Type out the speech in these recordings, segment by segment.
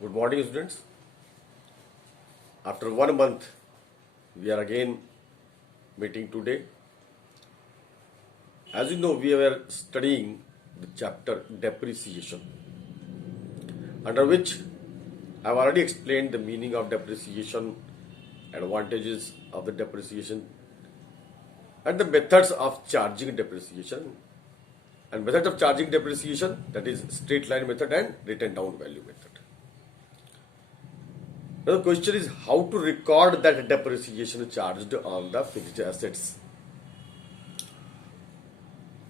Good morning, students. After 1 month, we are again meeting today. As you know, we were studying the chapter depreciation, under which I have already explained the meaning of depreciation, advantages of the depreciation, and the methods of charging depreciation. And method of charging depreciation, that is straight line method and written down value method. Now the question is how to record that depreciation charged on the fixed assets.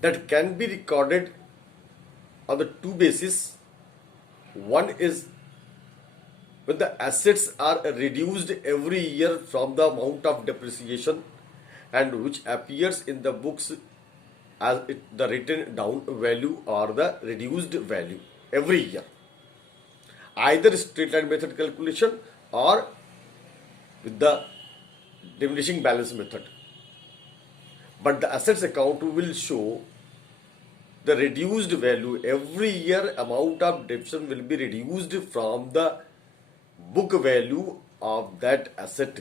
That can be recorded on the two bases. One is when the assets are reduced every year from the amount of depreciation and which appears in the books as the written down value or the reduced value every year. Either straight line method calculation or with the diminishing balance method. But the assets account will show the reduced value every year. Amount of depreciation will be reduced from the book value of that asset,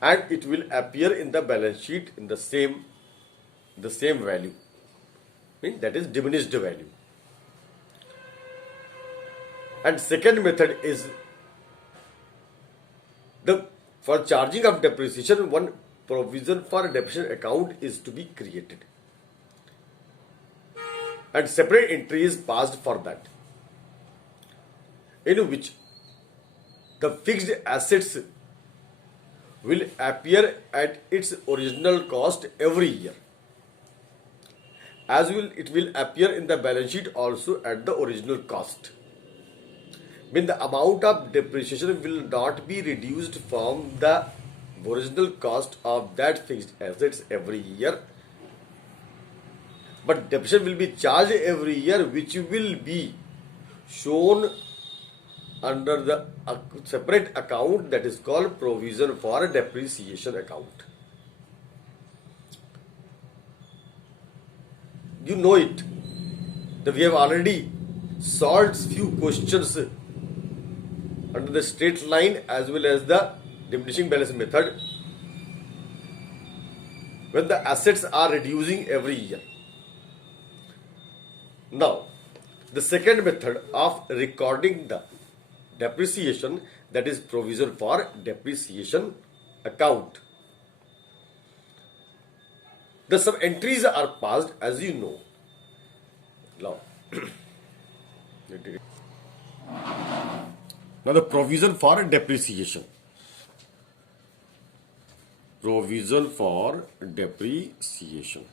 and it will appear in the balance sheet in the same value, that is diminished value. And second method is for charging of depreciation, one provision for depreciation account is to be created and separate entry is passed for that, in which the fixed assets will appear at its original cost every year, as it will appear in the balance sheet also at the original cost. When the amount of depreciation will not be reduced from the original cost of that fixed assets every year, but depreciation will be charged every year, which will be shown under the separate account that is called provision for depreciation account. You know it, that we have already solved few questions under the straight line as well as the diminishing balance method when the assets are reducing every year. Now, the second method of recording the depreciation, that is provision for depreciation account. The some entries are passed, as you know. Now the provision for depreciation. Provision for depreciation.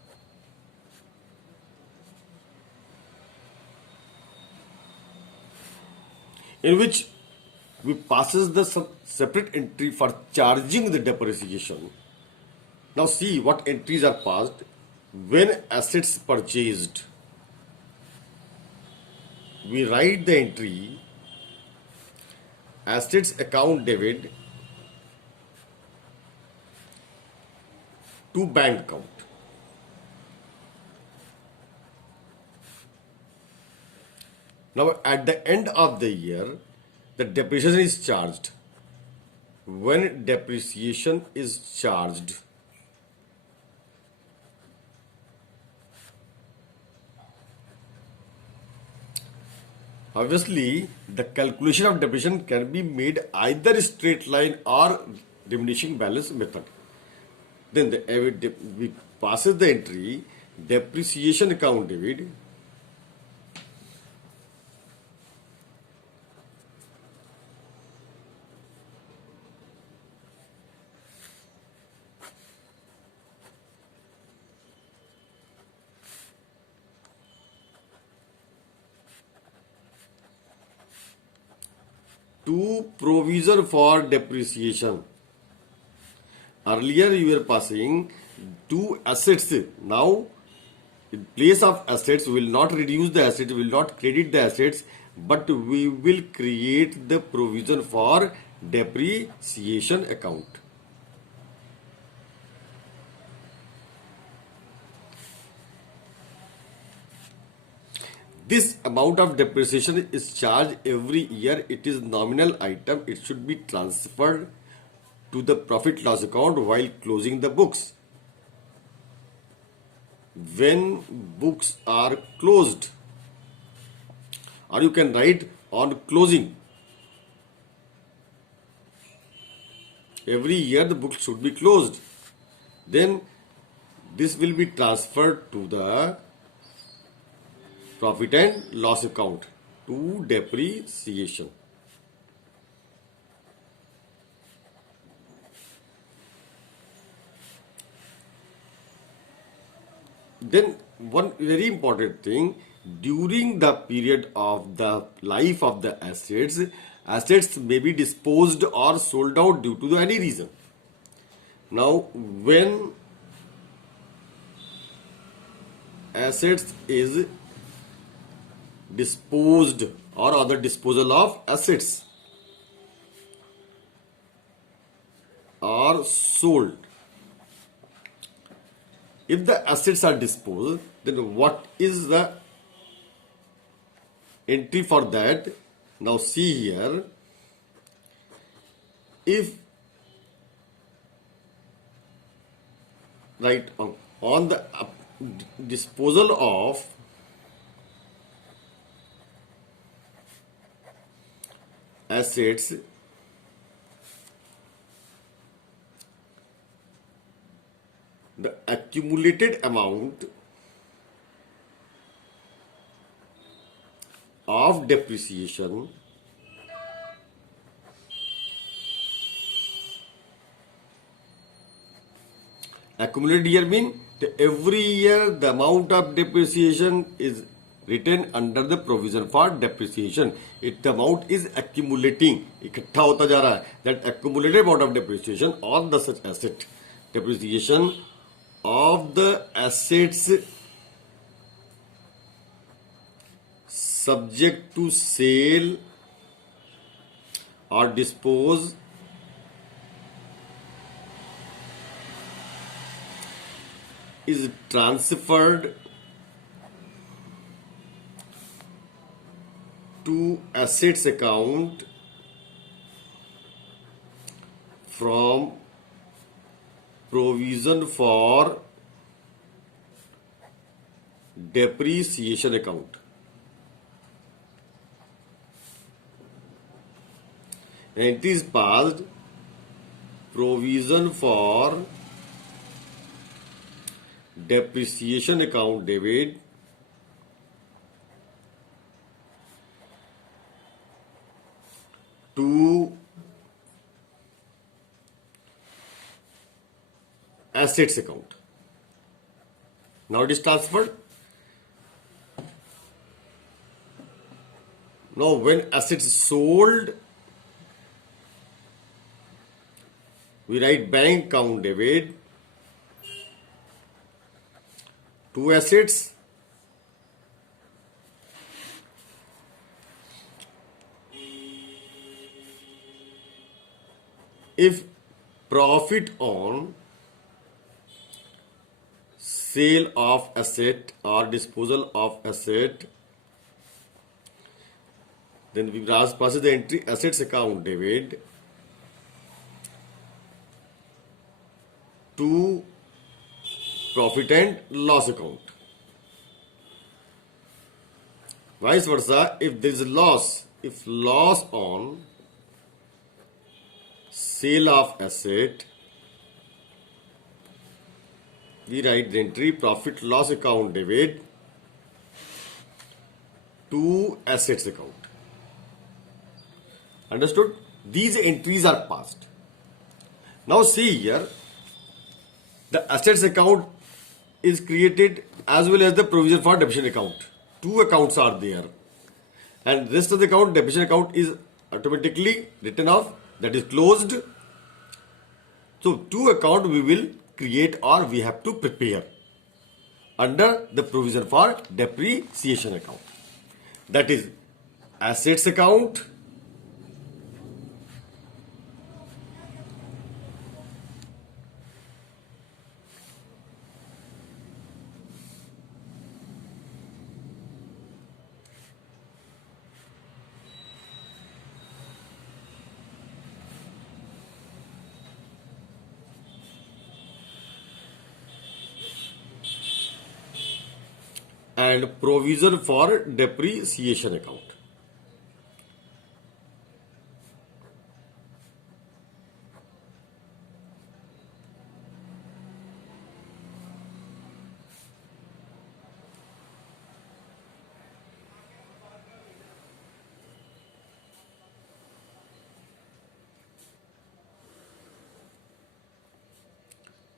In which we passes the separate entry for charging the depreciation. Now see what entries are passed. When assets purchased, we write the entry assets account debit to bank account. Now at the end of the year, the depreciation is charged. When depreciation is charged, obviously the calculation of depreciation can be made either straight line or diminishing balance method. Then we passes the entry depreciation account debit to provision for depreciation. Earlier you were passing two assets. Now in place of assets, we will not reduce the assets, we will not credit the assets, but we will create the provision for depreciation account. this amount of depreciation is charged every year. It is nominal item. It should be transferred to the profit loss account while closing the books. When books are closed, or you can write on closing. Every year the books should be closed. Then this will be transferred to the profit and loss account to depreciation. Then one very important thing, during the period of the life of the assets, assets may be disposed or sold out due to any reason. Now, when assets is disposed or other disposal of assets are sold, if the assets are disposed, then what is the entry for that? Now see here, if right on the disposal of assets, the accumulated amount of depreciation accumulated here mean every year the amount of depreciation is written under the provision for depreciation. It the amount is accumulating, इकट्ठा होता जा रहा है. That accumulated amount of depreciation on the such asset, depreciation of the assets subject to sale or dispose is transferred to assets account from provision for depreciation account. Entry is passed, provision for depreciation account debit to assets account. Now it is transferred. Now when assets is sold, we write bank account debit to assets if profit on sale of asset or disposal of asset, then we pass the entry assets account debit to profit and loss account. Vice versa, if there is a loss, if loss on sale of asset, we write the entry profit loss account debit to assets account. Understood? These entries are passed. Now see here, the assets account is created as well as the provision for depreciation account. Two accounts are there, and rest of the account, depreciation account, is automatically written off, that is closed. So two account we will create or we have to prepare under the provision for depreciation account. That is assets account, and provision for depreciation account.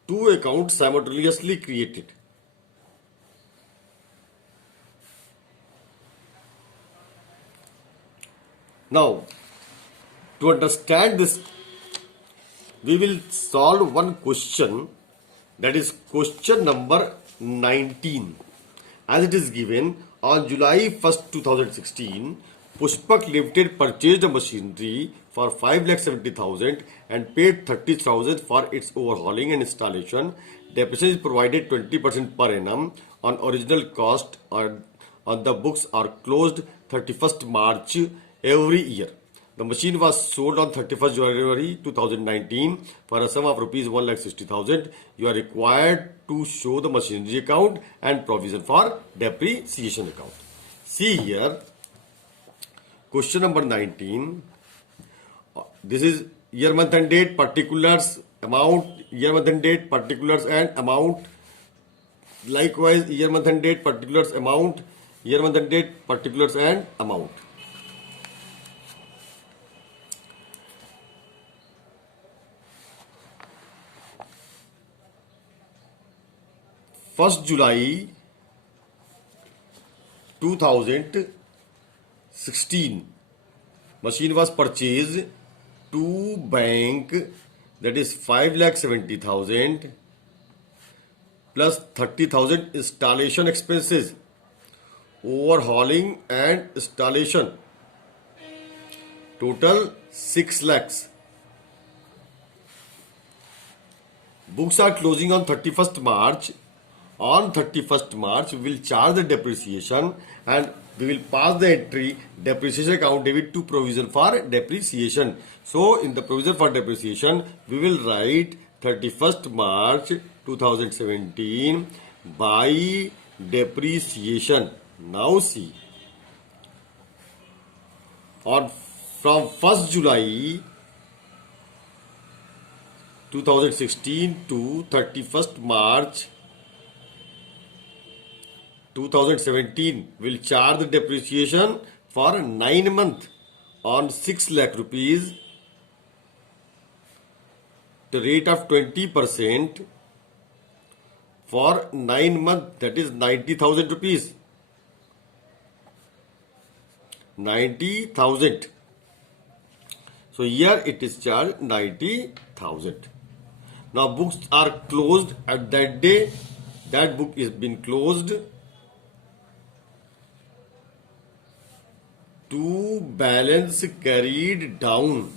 Two accounts simultaneously created. Now, to understand this, we will solve one question, that is question number 19. As it is given, on July 1st, 2016, Pushpak Limited purchased a machinery for 5,70,000 and paid 30,000 for its overhauling and installation. Depreciation is provided 20% per annum on original cost on the books are closed 31st March every year. The machine was sold on 31st January 2019 for a sum of rupees 1,60,000. You are required to show the machinery account and provision for depreciation account. See here, question number 19. This is year, month and date, particulars, amount, year, month and date, particulars and amount. Likewise, year, month and date, particulars, amount, year, month and date, particulars and amount. First July 2016, machine was purchased to bank, that is 5,70,000 plus 30,000 installation expenses, overhauling and installation, total 6 lakhs. Books are closing on 31st March. On 31st March, we will charge the depreciation and we will pass the entry depreciation account debit to provision for depreciation. So, in the provision for depreciation, we will write 31st March 2017 by depreciation. Now see, from 1st July 2016 to 31st March 2017 will charge the depreciation for 9 months on 6 lakh rupees, the rate of 20% for 9 months, that is 90,000 rupees. 90,000. So here it is charged 90,000. Now books are closed at that day. That book is been closed. To balance carried down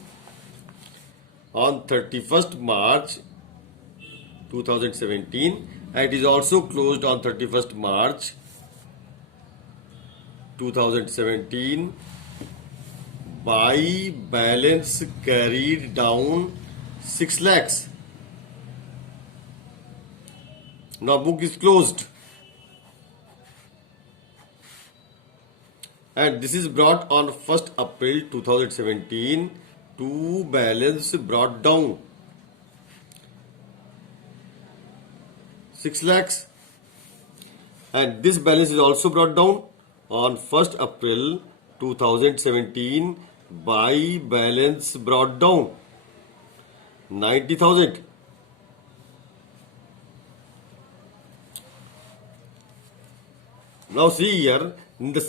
on 31st March 2017 and it is also closed on 31st March 2017 by balance carried down 6 lakhs. Now book is closed. And this is brought on 1st April 2017 to balance brought down 6 lakhs. And this balance is also brought down on 1st April 2017 by balance brought down 90,000. Now see here, in the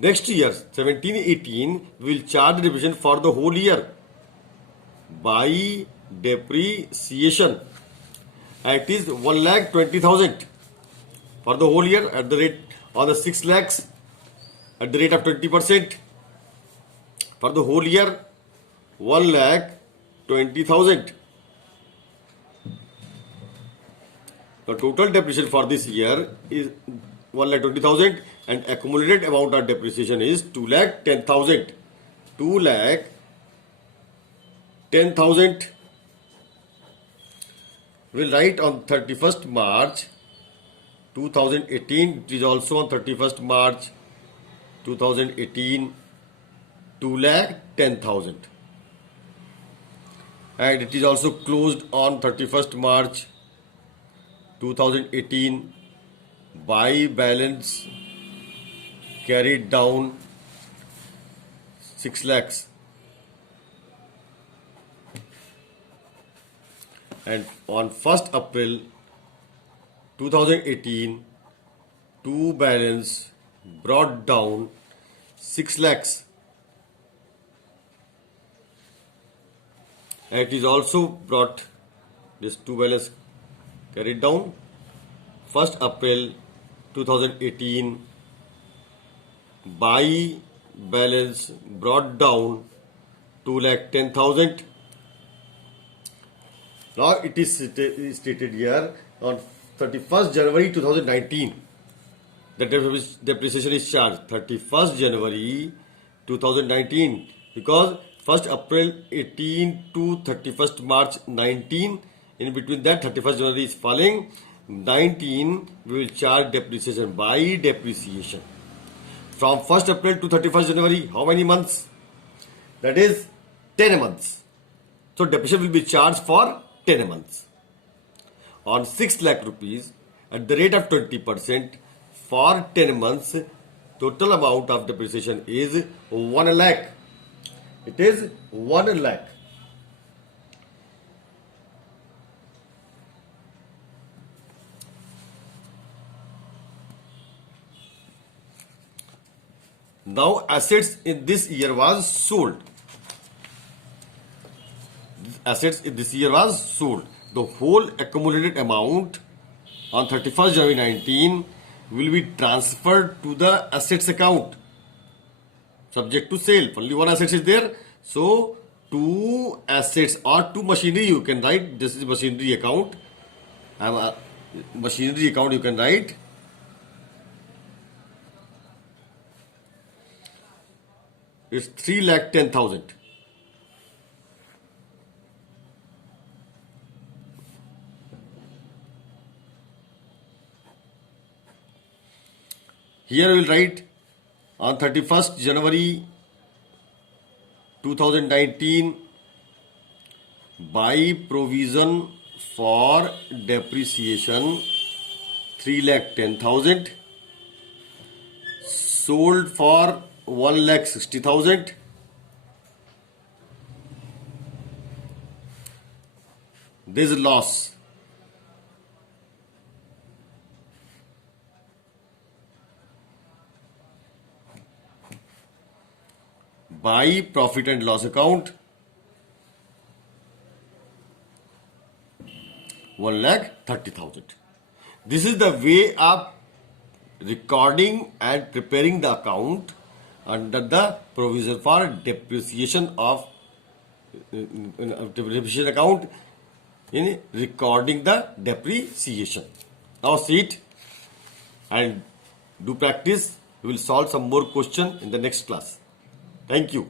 next year 17-18 we will charge the depreciation for the whole year by depreciation. It is 1,20,000 for the whole year at the rate on the 6 lakhs at the rate of 20%. For the whole year 1,20,000. The total depreciation for this year is 1,20,000 and accumulated amount of depreciation is 2,10,000. 2,10,000. We'll write on 31st March 2018, it is also on 31st March 2018, 2,10,000. And it is also closed on 31st March 2018 by balance carried down 6 lakhs. And on 1st April 2018, to balance brought down 6 lakhs. And it is also brought, this to balance carried down 1st April 2018 by balance brought down 2,10,000. Now it is stated here on 31st January 2019 the depreciation is charged 31st January 2019, because 1st April 18 to 31st March 19, in between that 31st January is falling, 19 we will charge depreciation by depreciation. From 1st April to 31st January, how many months? That is 10 months. So depreciation will be charged for 10 months. On 6 lakh rupees at the rate of 20% for 10 months, total amount of depreciation is 1 lakh. It is 1 lakh. Now assets in this year was sold. Assets in this year was sold. The whole accumulated amount on 31st January 19 will be transferred to the assets account subject to sale. Only one asset is there. So 2 assets or 2 machinery you can write. This is machinery account. Machinery account you can write. It's 3,10,000. Here we will write on 31st January 2019 by provision for depreciation 3,10,000, sold for 1,60,000, this is loss. By profit and loss account 1,30,000. This is the way of recording and preparing the account under the provision for depreciation of depreciation account in recording the depreciation. Now see it and do practice. We will solve some more questions in the next class. Thank you.